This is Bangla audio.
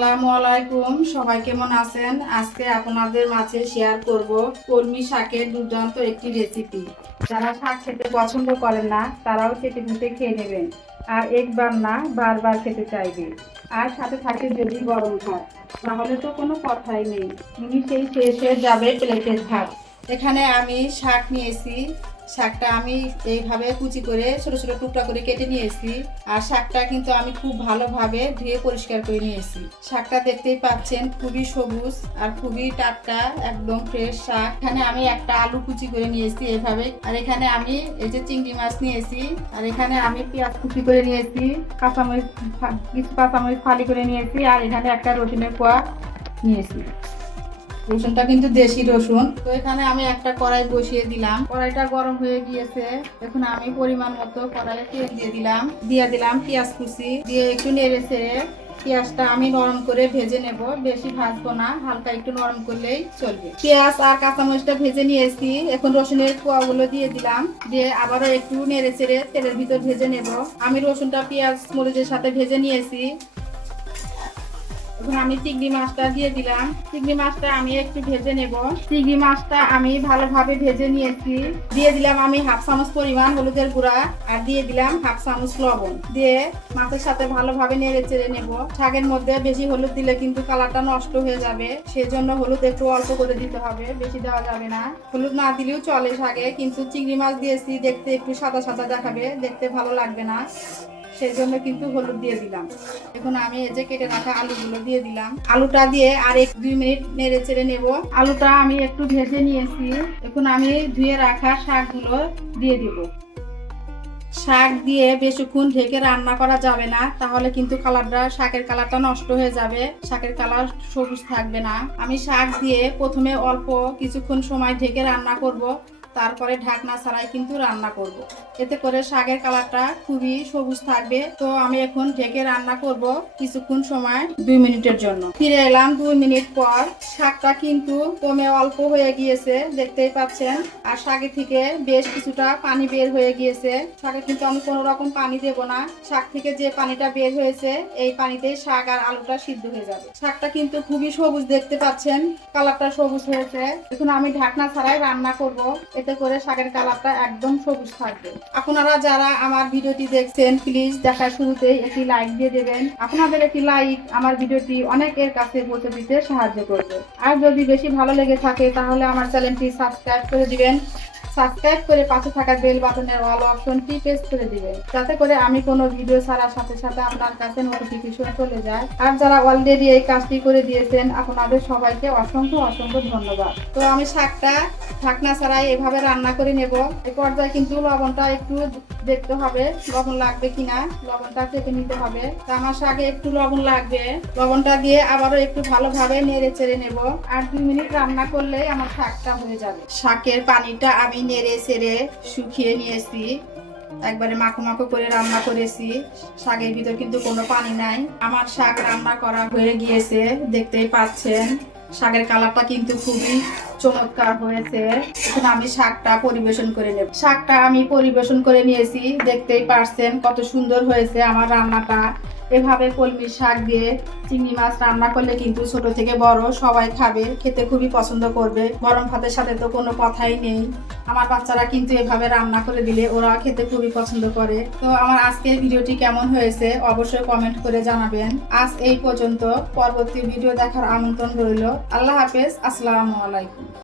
আসসালামু আলাইকুম। সবাই কেমন আছেন? আজকে আপনাদের মাঝে শেয়ার করব কলমি শাকের দুর্দান্ত একটি রেসিপি যারা শাক খেতে পছন্দ করেন না, তারাও খেতে খেতে খেয়ে নেবেন। আর একবার না, বারবার খেতে চাইবে। আর সাথে থাকে যদি গরম ভাত, তাহলে তো কোনো কথাই নেই। নিমিশেই শেষ হয়ে যাবে প্লেটের ভাত। এখানে আমি শাক নিয়েছি। শাকটা আমি এইভাবে কুচি করে ছোট ছোট টুকরা করে কেটে নিয়েছি আর শাকটা কিন্তু আমি খুব ভালোভাবে ধুয়ে পরিষ্কার করে নিয়েছি শাকটা দেখতেই পাচ্ছেন, খুবই সবুজ আর খুবই টাটকা, একদম ফ্রেশ শাক। এখানে আমি একটা আলু কুচি করে নিয়েছি এইভাবে। আর এখানে আমি এই যে চিংড়ি মাছ নিয়েছি আর এখানে আমি পেঁয়াজ কুচি করে নিয়েছি কাঁচামরিচ কিছু কাঁচামরিচ ফালি করে নিয়েছি আর এখানে একটা রসুনের কোয়া নিয়েছি রসুনটা কিন্তু দেশি রসুন। তো এখানে আমি একটা কড়াই বসিয়ে দিলাম। কড়াইটা গরম হয়ে গিয়েছে। এখন আমি পরিমাণ মতো কড়াইয়ে তেল দিয়ে দিলাম। দিয়ে দিলাম পেঁয়াজ কুচি। দিয়ে একটু নেড়ে ছেড়ে পেঁয়াজটা আমি নরম করে ভেজে নেব। বেশি ভাজবো না, হালকা একটু নরম করলেই চলবে। পেঁয়াজ আর কাঁচামরিচটা ভেজে নিয়েছি। এখন রসুনের কোয়াগুলো দিয়ে দিলাম। দিয়ে আবারও একটু নেড়ে চেড়ে তেলের ভিতর ভেজে নেব। আমি রসুনটা পেঁয়াজ, মরিচের সাথে ভেজে নিয়েছি। এখন আমি চিংড়ি মাছটা দিয়ে দিলাম। চিংড়ি মাছটা আমি একটু ভেজে নেব। চিংড়ি মাছটা আমি ভালোভাবে ভেজে নিয়েছি। দিয়ে দিলাম আমি হাফ চামচ পরিমাণ হলুদের গুঁড়া আর দিয়ে দিলাম হাফ চামচ লবণ। দিয়ে মাছের সাথে ভালোভাবে নেড়ে চেড়ে নেব। শাকের মধ্যে বেশি হলুদ দিলে কিন্তু কালারটা নষ্ট হয়ে যাবে। সেজন্য হলুদ একটু অল্প করে দিতে হবে, বেশি দেওয়া যাবে না। হলুদ না দিলেও চলে শাকে, কিন্তু চিংড়ি মাছ দিয়েছি, দেখতে একটু সাদা সাদা দেখাবে, দেখতে ভালো লাগবে না। সেই জন্য কিন্তু হলুদ দিয়ে দিলাম। এখন আমি এই যে কেটে রাখা আলুগুলো দিয়ে দিলাম। আলুটা দিয়ে আর এক দুই মিনিট নেড়ে চেড়ে নেব। আলুটা আমি একটু ভেজে নিয়েছি। এখন আমি ধুয়ে রাখা শাকগুলো দিয়ে দিব। শাক দিয়ে বেশিক্ষণ ঢেকে রান্না করা যাবে না, তাহলে কিন্তু কালারটা, শাকের কালারটা নষ্ট হয়ে যাবে। শাকের কালার সবুজ থাকবে না। আমি শাক দিয়ে প্রথমে অল্প কিছুক্ষণ সময় ঢেকে রান্না করব। তারপরে ঢাকনা ছাড়াই কিন্তু রান্না করব। এতে করে শাকের কালারটা খুবই সবুজ থাকবে। তো আমি এখন ঢেকে রান্না করব কিছুক্ষণ সময়, দুই মিনিটের জন্য। ফিরে এলাম দুই মিনিট পর। শাকটা কিন্তু কমে অল্প হয়ে গিয়েছে, দেখতেই পাচ্ছেন। আর শাকে থেকে বেশ কিছুটা পানি বের হয়ে গিয়েছে। শাকে কিন্তু আমি কোনো রকম পানি দেব না। শাক থেকে যে পানিটা বের হয়েছে, এই পানিতেই শাক আর আলুটা সিদ্ধ হয়ে যাবে। শাকটা কিন্তু খুবই সবুজ দেখতে পাচ্ছেন। কালারটা সবুজ হয়েছে। এখন আমি ঢাকনা ছাড়াই রান্না করব। এতে করে শাকের কালারটা একদম সবুজ থাকবে। আপনারা যারা আমার ভিডিওটি দেখছেন প্লিজ দেখার শুরুতেই একটি লাইক দিয়ে দেবেন। আপনাদের একটি লাইক আমার ভিডিওটি অনেকের কাছে পৌঁছে দিতে সাহায্য করবে। আর যদি বেশি ভালো লেগে থাকে, তাহলে আমার চ্যানেলটি সাবস্ক্রাইব করে দিবেন। সাবস্ক্রাইব করে পাশে থাকা বেল বাটনের অল অপশনটি প্রেস করে দিবেন। যাতে করে আমি কোনো ভিডিও ছাড়ার সাথে সাথে আপনার কাছে নোটিফিকেশন চলে যায়। আর যারা অলরেডি এই কাজটি করে দিয়েছেন, আপনাদের সবাইকে অসংখ্য অসংখ্য ধন্যবাদ। তো আমি শাকটা ঢাকনা ছাড়াই এভাবে রান্না করে নেব। এই পর্যায়ে কিন্তু লবণটা একটু দেখতে হবে লবণ লাগবে কিনা। লবণটা চেপে নিতে হবে। তো আমার শাকে একটু লবণ লাগবে। লবণটা দিয়ে আবারও একটু ভালোভাবে নেড়ে চেড়ে নেব। আর দুই মিনিট রান্না করলেই আমার শাকটা হয়ে যাবে। শাকের পানিটা আমি নেড়ে চেড়ে শুকিয়ে নিয়েছি। একবারে মাখো মাখো করে রান্না করেছি। শাকের ভিতর কিন্তু কোনো পানি নাই। আমার শাক রান্না করা হয়ে গিয়েছে। দেখতেই পাচ্ছেন। শাকের কালারটা কিন্তু খুবই চমৎকার হয়েছে। এখন আমি শাকটা পরিবেশন করে নেব। শাকটা আমি পরিবেশন করে নিয়েছি, দেখতেই পারছেন কত সুন্দর হয়েছে আমার রান্নাটা। এভাবে কলমি শাক দিয়ে চিংড়ি মাছ রান্না করলে কিন্তু ছোট থেকে বড় সবাই খাবে, খেতে খুবই পছন্দ করবে। গরম ভাতের সাথে তো কোনো কথাই নেই। আমার বাচ্চারা কিন্তু এভাবে রান্না করে দিলে ওরা খেতে খুবই পছন্দ করে। তো আমার আজকের ভিডিওটি কেমন হয়েছে অবশ্যই কমেন্ট করে জানাবেন। আজ এই পর্যন্ত পরবর্তী ভিডিও দেখার আমন্ত্রণ রইল। আল্লাহ হাফেজ, আসসালামু আলাইকুম।